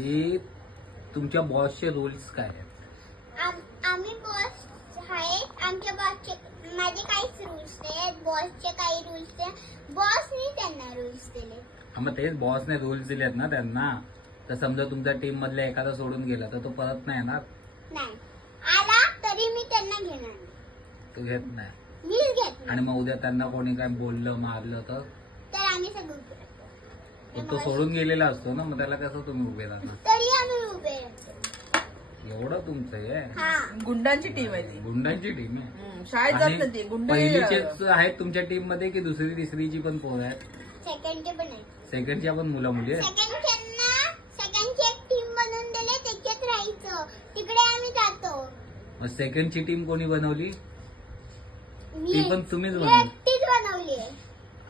की तुमच्या बॉसचे रूल्स काय आहेत? आम्ही बॉस आहेत. आमच्या बॉसचे माझे काहीच रूल्स नाही. बॉसचे काही रूल्स नाही. बॉसनी त्यांना रूल्स दिले. मग तेच बॉसने रूल्स दिलेत ना त्यांना. तर समजा तुमच्या टीम मधल्या एखादा सोडून गेला तर तो परत नाही येणार. नाही आला तरी मी त्यांना घेणार नाही. तो घेत नाही. मीच घेत नाही. आणि मग उद्या त्यांना कोणी काय बोललं मारलं तर आम्ही सगळं उभे राहतो. तो सोडून गेलेला असतो ना, मग त्याला कसं तुम्ही उभे राहणार? तरी आम्ही उभे राहतो. एवढं तुमचं आहे. हा गुंडांची टीम आहे ती. गुंडांची टीम आहे. शाळेत जात नाही ती. गुंड पहिलीचेच आहेत तुमच्या टीम मध्ये की दुसरी तिसरीची पण पोरं आहेत? सेकंडचे पण आहेत. सेकंडच्या पण मुला मुली आहेत? सेकंडची एक टीम बनवून दिले. त्याच्यात राहायचं. तिकडे आम्ही जातो. मग सेकंडची टीम कोणी बनवली? मी ती पण तुम्हीच बनवली? एकटीच बनवली आहे.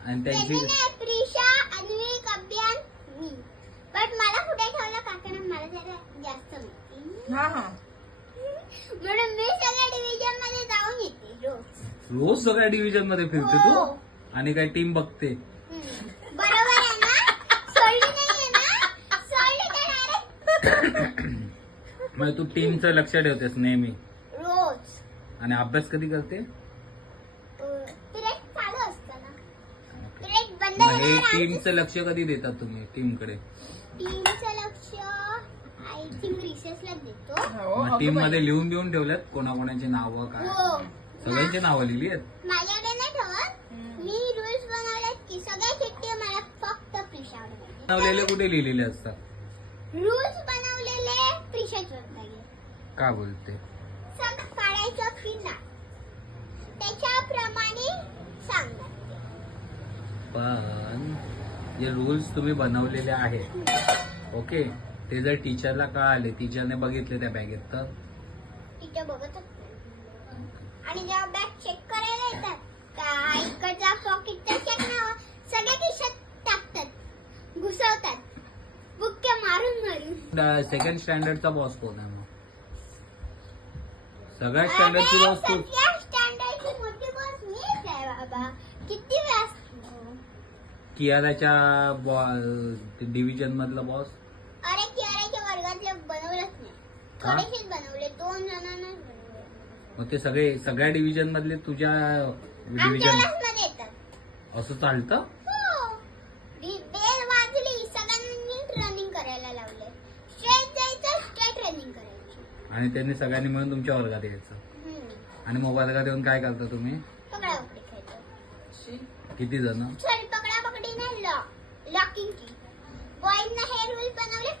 आणि त्यांची प्रिशा, अन्विक, अभियान, मी. बट मला कुठे ठेवलं काकांना मला जरा जास्त माहिती. हा हा म्हणून मी सगळ्या डिव्हिजन मध्ये जाऊन येते रोज. रोज सगळ्या डिव्हिजन मध्ये फिरते हो. तू? आणि काय टीम बघते? बरोबर आहे ना? सोडली नाहीये ना? सोडली तर direct मग तू टीमचं लक्ष ठेवतेस नेहमी. रोज आणि अभ्यास कधी करते? पिरियड चालू असतं ना. पिरियड बंद मग हे झाल्यावर टीमचं लक्ष कधी देतात तुम्ही टीमकडे? टीमचं लक्ष आय थिंक रिसेसला देतो. हो, मग टीम मध्ये लिहून देऊन ठेवल्यात कोणाकोणाची नावं काय? हो. सगळ्यांची नावं लिहिली आहेत? माझ्याकडे नाही ठेवत. मी रूल्स बनवलेत की सगळ्या चिठ्ठी मला फक्त प्रिशावर पाहिजे. बनवलेले कुठे लिहिलेले असतात? रूल्स बनवलेले प्रिशावर पाहिजे. का बोलते? सग काढायचं की ना त्याच्याप्रमाणे सांगणार. पण जे रूल्स तुम्ही बनवलेले आहेत, ओके, ते जर टीचरला कळाले, टीचरने बघितले त्या बॅगेत तर? तिथे बघतच नाही. आणि जेव्हा बॅग चेक करायला येतात का इकडचा पॉकेटचा चेक ना सगळ्या खिशात टाकतात, घुसवतात बुक्के मारून मारून. सेकंड स्टँडर्डचा बॉस कोण आहे मग? सगळ्या स्टँडर्डची बॉस तू? सगळ्या स्टँडर्डची मोठी बॉस मीच आहे बाबा. किती वेळा कियाराच्या डिव्हिजन मधला बॉस? अरे कियाराच्या वर्गातले बनवलंच नाही. का? थोडेसेच बनवले. 2 जणांनाच बनवले. मग ते सगळ्या डिव्हिजन मधले तुझ्या आमच्या डिव्हिजन क्लासमध्ये येतात. असं चालतं? हो. बेल वाजली सगळ्यांनी रनिंग करायला लावले. स्ट्रेट जायचं, स्ट्रेट रनिंग करायची. आणि त्यांनी सगळ्यांनी मिळून तुमच्या वर्गात यायचं. आणि मग वर्गात येऊन काय करता तुम्ही? पकडापकडी खेळतो. किती जण? सॉरी पकडापकडी नाही लॉकिंग की. बॉईजने हे रूल बनवले